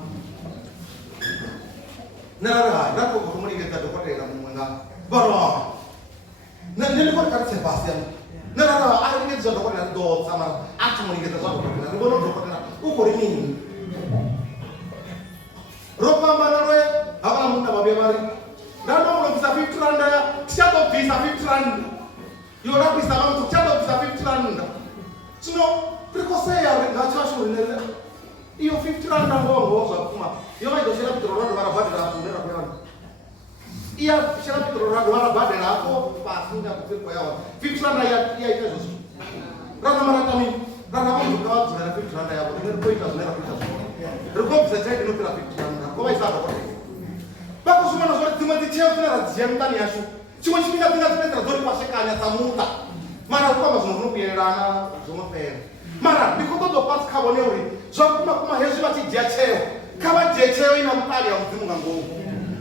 nararahai rakokotomuningedza dhokotera mumwenga varova nendikotaritse pasi yanu nararava aringedza dhokotera ndotsa mara atimuningedza zvadhokotera rivono dhokotera ukori mini ropambana rwe havana munda vabe vari ndandomunobvisa 50 randa ya tichatobvisa 50 randa iwo rapisa vantu tichatobvisa 50 randa zvino rikoseya ngachivashurinere iyo 50 randa ngongo zvapfuma iyo vaidoshera pitoro rado varabhadhera afunera kwevanhu iya shera pitoro rado varabhadhera ako pasi ndakupirwa yawa 50 randa iyaita zvozvo rana maratami rana vanhu kavadzorera 50 randa yavo rinerikoita zvinera kuita zvona rikobvisa chaite nopira 50 randa kovaisarokotei vakuzvimona zvori dzimwe dzicheo dzinoradziya mitani yacho chimwe chipinga dzingadzipedzera dzori pashekanya samuta mara kwamba zvino zvinokuyererana zvinopera mara ndikotodo pati kabone uri zvakuma hezvi vachidya cheo kavadye cheo ina mutari yamudzimu ngangowo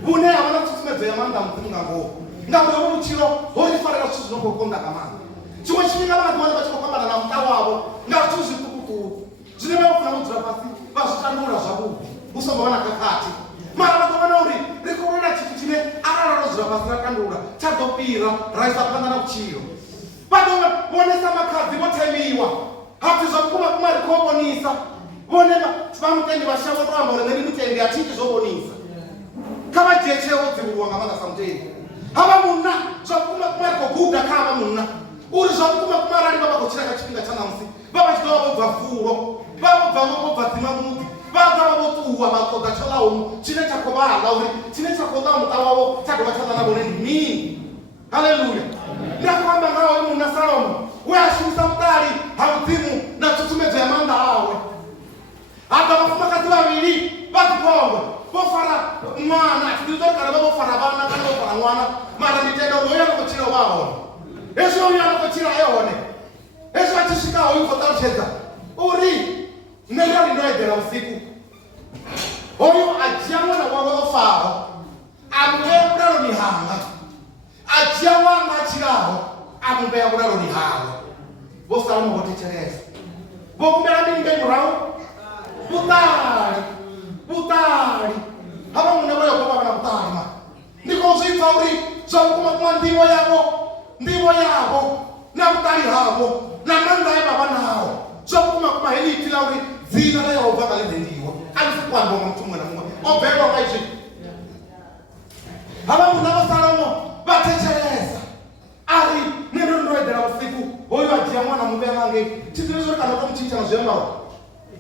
vune havana tsutsumedzwa yamanda mudzimu ngangowo ngauri muchiro horifarira zvithu zvinogokonda kamana chimwe chifhinga vanhu vachinokwambana namuta wavo ngazvithu zvitukutuku zvine vafuna kudzura pasi vazvitandura zvakudi usombavana kakati mara vatoona uri rikorera chiti chine arararozvira pasi ratandura chadopira raisa pandana kuchiro vadovonesa makadzi votemiwa hati zvakuma rikobonisa vonema vamutendi vashavo toamba uri neni mutendi hatiti zvobonisa kavajechewo dzivurwa ngamana samutendi hava muna zvakuma rikogudha kava muna uri zvakuma rari vavagochiraka chipinga chanamusi vavachitova vobva furo vobva dzima mudzi vakava votuhwa vakoda cholaumu chine chakovahala uri chine chakoda muta wavo chagova chazana nini haleluya ndakavamba ngawo muna salomo weashumisa mutari haudzimu natsutsumedzwa yamanda awe hata vafumakazi vaviri vazipongwe vofara mwana tidizokara vavofara vana kana vofara mwana mara nditenda uri uyo anokochira vaone ezvo uyo anokochira eone ezvo achisvikawo ukotaruchedza uri nendari ndoedhera usiku oyo ajiya mwana wavo ofaro amuveya kudaro ni hanga ajiya wanga achiraho amuveya kudaro ni hanga vosalomo votechereza vokumbera ndinge murau butali hava mune voyokuvavana butalima ndikozvipfa uri zvakuma ndivo yavo nabutali havo namanda ebaba nawo zvakuma heliitira uri dzina rayehovha ngalizendiwa alisi kwambwa mumtu mumwe namumwe obverwa ngaizvi hava muna vasalomo vatechereza ari nendondoedhera usiku hoyo ajiya mwana muveya vange chizivizvo kana tomuchicha nazviyambaro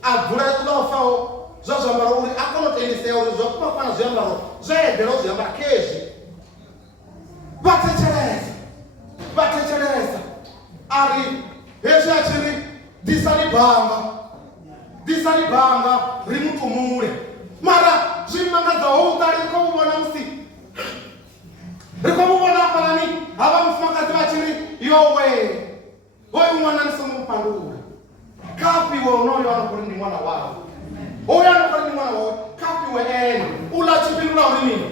agura ekudaofawo zvazvambaro uri akonotendeseya uri zvakuma zviyambaro zvaedherawo zviyambara kezvi vatechereza ari hezvi achiri disalibhanga rimutumure mara zvimangadzawo utari rikomuvona musi rikomuvona apanani hava mufumakazi vachiri yowe hoyu mwana nisimumupandura kapiwe unoyo anokuri ndi mwana wavo uyo anokuri ndi mwana wavo kapiwe ena ulachipindula uri nini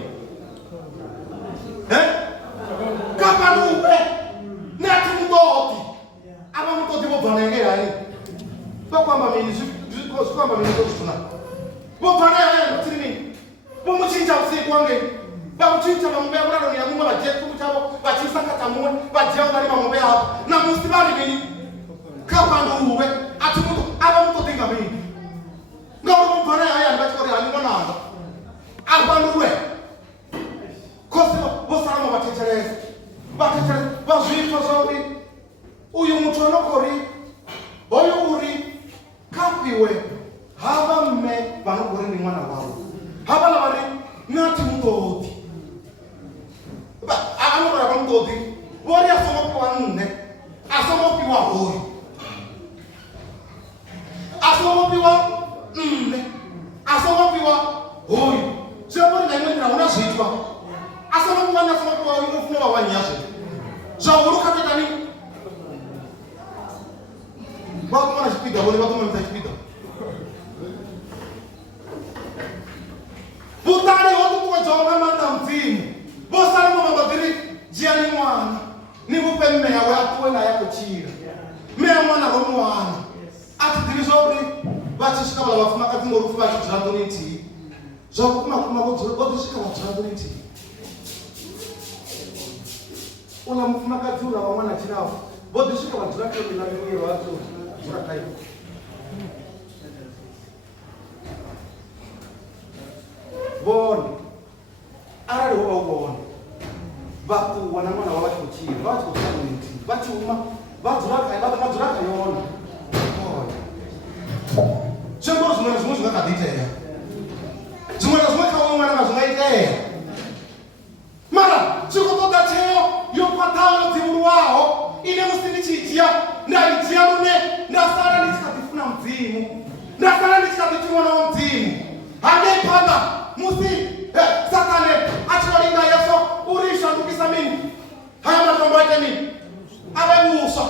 kapanupe nati mutoti ava mutoti vobvanengeraini vakwamba mini zvikwamba mini zvozvituna vobvanayaeno tiri nini vomuchinja usiku wange vamuchinja vamuveya kuraroniya mumwe vajiya chituku chavo vachisakata mumwe vajiya ungarima muveya avo namusi vari nini kapanuwe ati muto ava mutotinga mini ngauri mubvanayayani vachikori hani mwananga apanuwe kosivo vosalomo vatechereza vazvitwa zvauri uyu mutu anokori hoyo uri kapiwe hava mme vanogori ndi mwana wavo hava lavari nati mutoti anorava mutoti vori asomopiwa nne asomopiwa hoyo asomopiwa nne asomopiwa hoyo zvavori naimwendira una zvitwa asomopiwa nasomopiwa hoyo ufuna vawanyazve zvauri ukapetani vakumana chipidha vone vakumanisa chipidha butari hotukuwedzaonga manda mudzimu vosalomo vabadhiri jiyani mwana nimupe mmeya weapuwe naye kuchira meya mwana romuwana atidhiri zvauri vachisvika vala vafumakadzi ngorufu vachidzira ndonitii zvakukumakuma vodhisvika vadzira ndonitii ula mufumakadzi ula vamwana chiravo vodhisvika vadzira ndonitii vacho dzirakai vone arali hova uvone vapuwa namwana wavachikuchira vachikuchira ndonitii vachiuma vadzurakayona zvengoro zvimwe nezvimwe zvingakaditeya zvimwe nezvimwe kaumwana nazvingaiteya mara chikotoda cheo yokwatawo dzivurwaho ine musindichijiya ndaijiya mune ndasara ndichikatifuna mudzimu ndasara ndichikatiti mwana womudzimu handeipanda musi satane achinolinga yeso urishandukisa mini haya matombo aite mini ave musha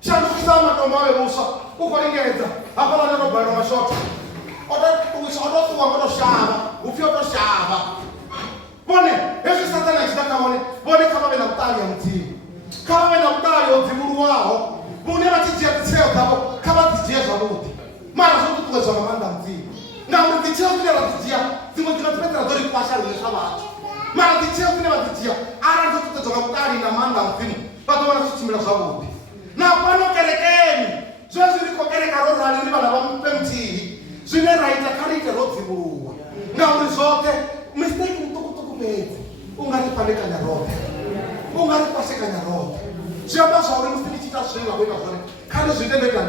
shandukisa matombo mawe musa ukolingeza hapana neno bwana mashota oda ngoto shaba ufio to shaba bone yesu satana akitaka bone kama bena mtali ya mtini kama bena mtali ozimuru wao bone batijia tseo kabo kama tijia zabuti mara zote tuweza mamanda mtini na mtijia vile batijia zimo tunapenda dori kwa shari ile shaba mara tijia vile batijia ara zote tutoka mtali na manda mtini bado wana kuchimila zabuti na pano kerekeni zoezi liko kereka roho aliliba na bampemti zine raita karike roziburuwa na uri zote mistake mtukutuku bezi ungari pandeka nyarote ungari paseka nyarote siamba sauri mstiki chita shenga kweka zone kano zindendeka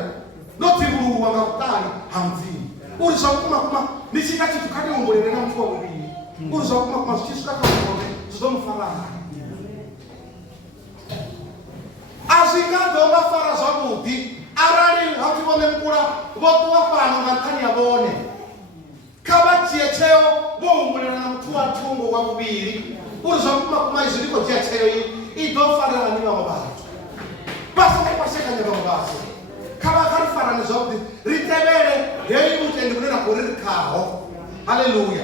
notiburuwa ngakutari hamzini uri kuma nishika chitu kati umbulele na mtuwa ubini uri kuma zichisika kamurote zidomufalana azika doba fara zabuti arali hati Nemukula votu wafano ngantani yabone kaba chiecheo boumulena na mtu wa tungo wa kubiri uruza kuma iziliko chiecheo idofara na niwa mabatu basi mpaseka nyeba mabatu kaba karifara ni zobdi ritebele yeyi mutendi kunena kuriri kaho haleluya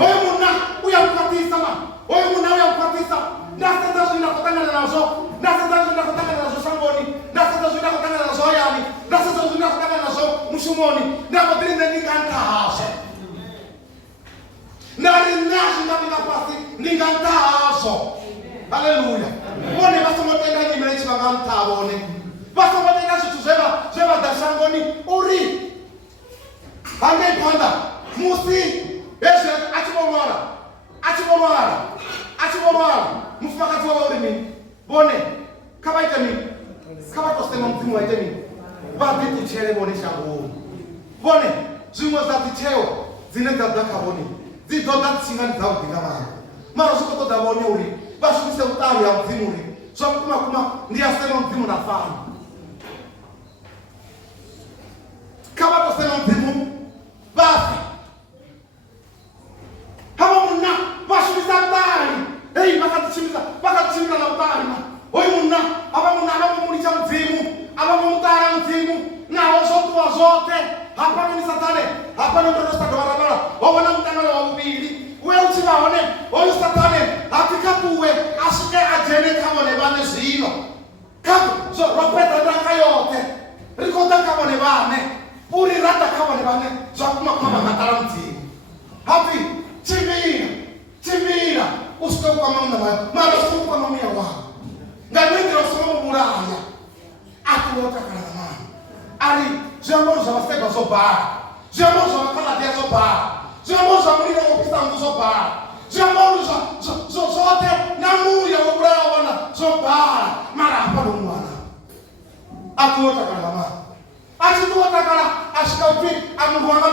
oye muna uyampatisa oye muna uyampatisa nasetazo inakotangana nazo nasetazo inakotangana nazo sangoni nasetazo inakotangana nazo yani nasetazo inakotangana nazo mushumoni nakotirinde ningantahaso nari nashi nabinapasi ningantahaso haleluya bone basomotenga nyimele chivangantabone basomotenga zitu zeva dashangoni uri hangeipanda musi ese achibomara mufakati wa urimi bone kabaita ni kabato sema mtimu wa itemi babi tuchere bone shabu bone zimwe za ticheo zinenda daka bone zidoda tsingani za udingama mara suko to da bone uri basu kise utari ya mtimu uri so kuma ndiye sema mtimu na fahamu kabato sema mtimu basi hawa muna basu kise utari hey bakatishimira na utari oyi muna abamulicha mzimu abamutara mzimu na ozotu wazote hapana ni satane hapana ndoto sta barabara wabona mtangalo wa ubili we uchibaone oyi satane atikapuwe asike ajene kamone bane zino kapu so ropeta ndaka yote rikoda kamone bane uri rata kamone bane so kuma bakatara mzimu hapi chimira usiko kwa mara usiko kwa mamia wao ngani somo muraya atuota kana mama ali jambo za wasteka zoba jambo za kala dia zoba jambo za mlilo kupita ngozoba jambo za zote namu ya ubra wana zoba mara hapa ndo mwana atuota kana mama atuota kana ashikauti amwanga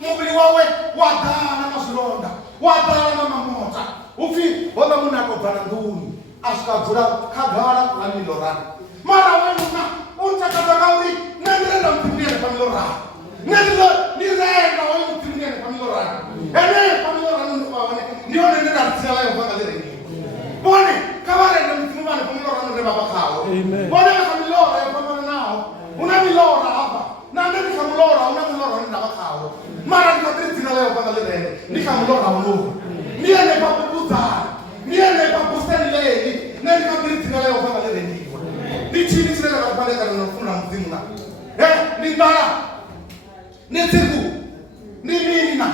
mubili wawe wadana mazilonda wadana na mamota ufi wala muna ko bananduni askavura kagara nani lorana mara wena untakatakauri nendenda mtimniene pamilora nendenda nirenda wewe mtimniene pamilora pamilora ndio nenda tsala yo panga lere bone kabare na mtimane pamilora nende baba kao bone pamilora yo pamana nao una milora hapa na nende pamilora una milora nenda baba kao mara nikatri tsala yo panga lere nikamilora uno niene papuza niene papusteni lei nani kabiriti na leo kama lele ndivyo ni chini chini na kupanda kana nafuna mzimu na ni ndara ni tiku ni nini na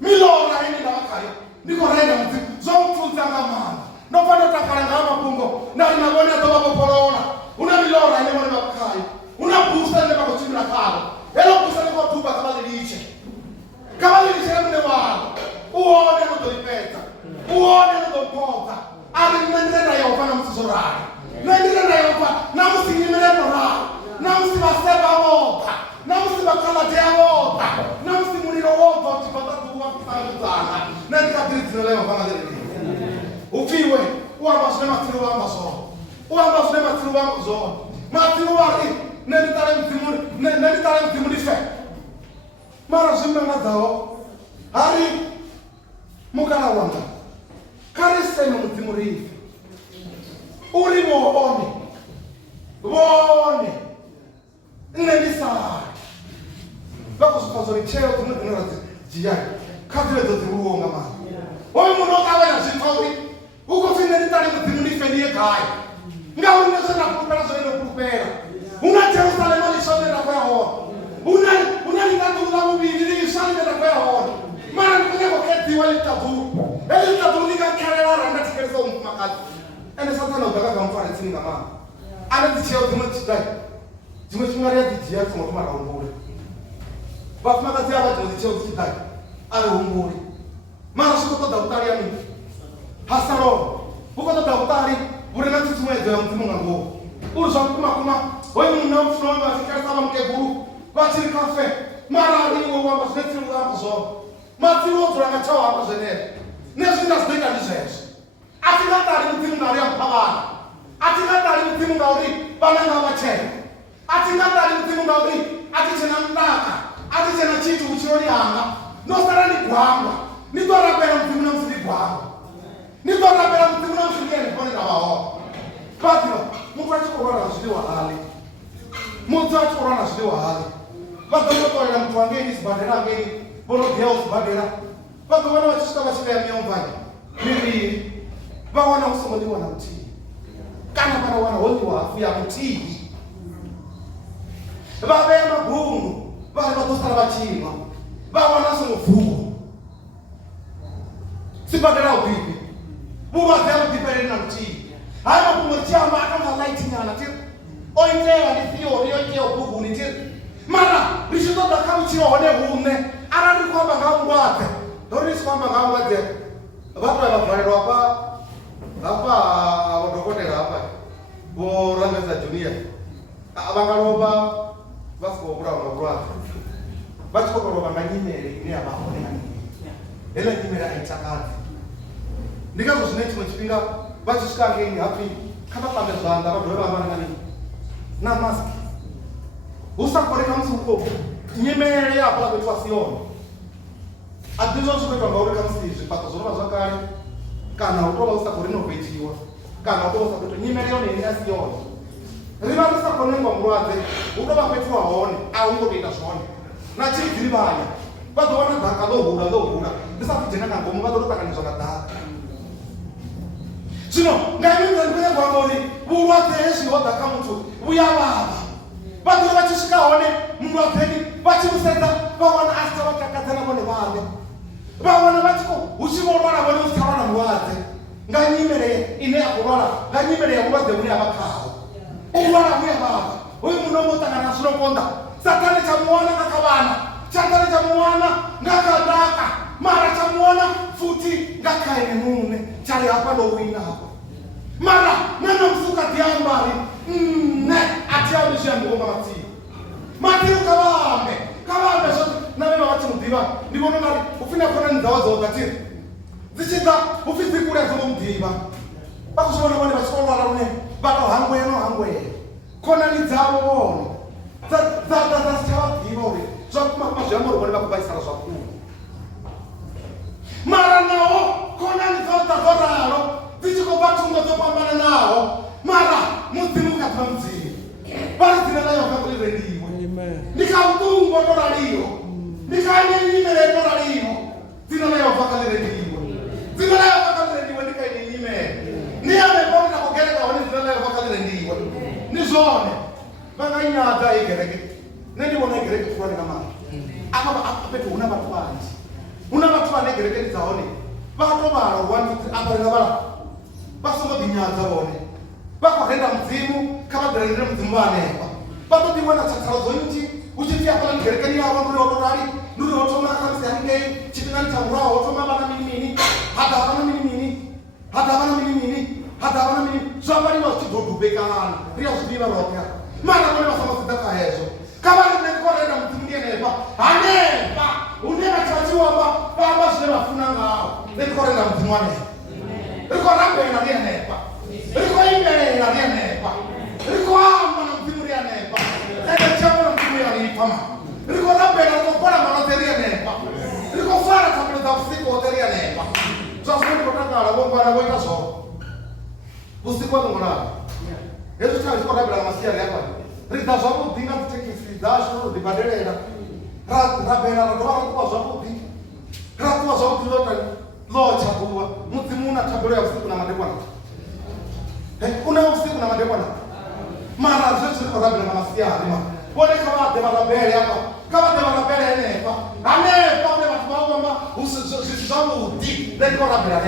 milora hini na wakari niko renda mzimu zo mfunza kama no pande takaranga mapungo na inabona toba popolona una milora ile mwana wakari una pusta ile kwa chini na karo elo pusta ile kwa tuba kama liliche mne wao uone ndo uone ndo mpota ali nendera yova na mtizorari nendera yova na musinyimire nora na musibaseba boka na musibakala dia boka na musimuliro wovo tipata tuwa kutana na ndikabiriti leo kama lele ufiwe uamba sema tiru wamba so uamba sema tiru wamba so matiru wari nenditare mtimuri fe mara zimna nadao hari mukana wanda kare sema mtimuri uri bone vakuzvipazori cheo dzinodzinora dziyani kadziredzo dziruonga mani oyo munhu wakavaya zvitauri ukofine nditari mudzimu ndife ndiyegaya ngaune zvendakurupera zvainokurupera una jerusalema lishonera kwayahona una lingatula muviri liishanira kwayahona mara ndikunyangokedziwa litadzuru elitadzuru likakerera rangatikeresa umufumakadzi ende satana udakagamufara tsinga mama anadzicheo dzimwe chidai dzimwe chimwari yadzijiya dzimwe tumaraumbure vafumakadzi ava dzimwe dzicheo dzichidai ari umburi mara svikotoda utari yamini hasaro ukotoda utari uri na tsitsimwedzo ya mudzimu ngangoo uri zvakumakuma hoyi munhu namufunova vachikeresa vamukeguru vachiri kafe mara ariwo wamba zvinetsiruramba zvavo matsirodzoranga chawamba zvenezvo nezvindazinoita ndizvezvo atingatari mudzimu ngauri yamupa vana atingatari mudzimu ngauri vana ngavachena atingatari mudzimu ngauri atichena mudaka atichena chitu uchirorihanga nosara nigwangwa nitorapera mudzimu namusindigwangwa nitorapera mudzimu namusindiendiponera vaho patiro munhu achikorora nazviliwa hali munhu achikorora nazviliwa hali vadonotorera mutu wangeni zibhadhera angeni vonobhiya uzibhadhera vagovana vachisvika vachiveya miyombanya miviri vawana usongodiwana mutii kana vanawana holiwa hafu ya mutii vaveya mabhungu vari vatosara vachimwa vawana somubvuku sibhadhera upipi vuvadzi yamudipereri namutii hai mabhungu richiyamba akamalaitinyana tiri oiteya ndithiyori oiteya ubhuguni tiri mara richitoda kamuchione hume arari kwamba ngamurwadze ndorisi kwamba ngamurwadze vatoya vabvarirwa apa vadhokotera apa vorangesa junior vangarova vasikokurava kurwadza vachikokorova nganyimere ine yavaoneka hela nyimere aitakadzi ndikazozvine chimwe chipinga vachisvika ngeni hapi kakapambe zvanda vadhove vamanangani namaski usakoreka musuko nyimere yapo lapetwa siona atizvazvinoitwa ngaureka musii zvipato zvinova zvakare kana utova usakorinokuitiwa kana utova usakuita nyimere yone ine yasiona riva risakonengwa murwadze utova petwa hone aungotoita zvone nachiri vaya vazowana dhaka lohura risakujena kangomu vazorotakanizva kadhaka zvino ngaiminzandiveegwangoni vurwadze hezviwo dhaka mutu vuyavava vadhuri vachisvika hone murwadzeni vachimusedza vawana asitavatakadzana vone vane vawana vachiko uchivorwara vone usitawana murwadze nganyimere ine yakurwara nganyimere yamurwadze mune yavakawo urwara uyavava uyu munomotangana zvinokonda satani chamuwana kakavana satani chamuwana ngakadaka mara chamuwana futi ngakaine mume chari hapa nowinapa mara nanamusukadzi yambari ne atiamishiyangonga matiri kavambe zvoti naveva vachimudiva ndivona ngari ufina kona nidzawadzaogatiri dzichidza ufizikura dzomudiva vakuzviona vone vachikorwara rune vatohangweno kona nidzavo vone dzasichavadziva uri zvakumakuma zviyamorivone vakubaisara zvakuru mara nawo kona nidzavo dzazoraro dzichikopa tungo dzopambana nawo mara mudzimu ukadziva mudzimu vari dzina rayo vakakulirendiwo ndikautungo torariyo ndikainenimere torariyo dzina rayo vakalirendiwo dzina rayo vakalirendiwe ndikainenimere niyamekorera kugereka hone dzina rayo vakalirendiwe nizvone vangainyadza igereke nendivona igereke kuraneka mari apete una vatu vanji una vatu vane gereke nidzahone vatovarwa aparenga vala vasongodinyadza vone vakorenda mudzimu kavagirarire mudzimu vanekwa vatodiwana tsatsarodzo nyinji uchitiapala nigerekeni yavo nduriwotorari nduriwotoma akamisiyaningei chipingani chamurawo wotoma vana minimini hadhavana minimini zvavariva zvichidhodhubekana riya zvidiva roka mana vone vasamazidaka hezvo kavarinekorenda mudzimu ndiyenepa hanepa uneva chivachiwamba vamba zvine vafuna ngavo nekorenda mudzimu wanepa rikorambena riyenepa rikoimera riyenepa rikoamba nomudzimu riyenepa ekechamo nomudzimu yaripama rikorambena rikopona manote riyenepa rikofara tsambiro dza usiku wote riyenepa zvazvinondikotakala vongwana voita zvo usiku watongonava hezvo chava chikorambera masiya riyapani ridza zvakudzinga dzitekisi dzazvo rodibaderera rabela ra dovha ra ṱuwa zwavhuḓi, ra ṱuwa zwavhuḓi ḽo tshakuwa. Mudzimu una thabelo ya vhusiku na madekwana, una vhusiku na madekwana, mara zwezwi ri khou rabela nga masiari ma vhone kha vha ḓe vha rabele hafha, kha vha ḓe vha rabele henefha hanefha hune vhathu vha amba zwithu zwavhuḓi. Nṋe ndi khou rabela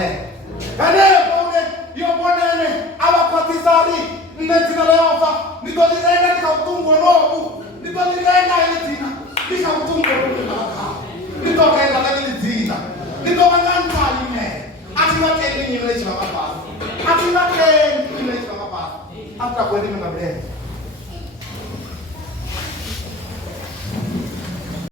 henefha hune yo vhonene a vha khwaṱhisa ri nṋe dzina ḽa Yehova ndi ḓo ḽi renga ndi kha vhuṱungu honovhu, ndi ḓo ḽi renga heḽi dzina ndi kha vhuṱungu honovhu nga khaho, ndi ḓo renga ḽeḽi dzina, ndi ḓo vha nga nṱha ha nyimele. A thi nga tendi nyimele i tshi vha nga fhasi, a thi nga tendi nyimele i tshi vha nga fhasi. A thi takuwe ndi nga milenzhe.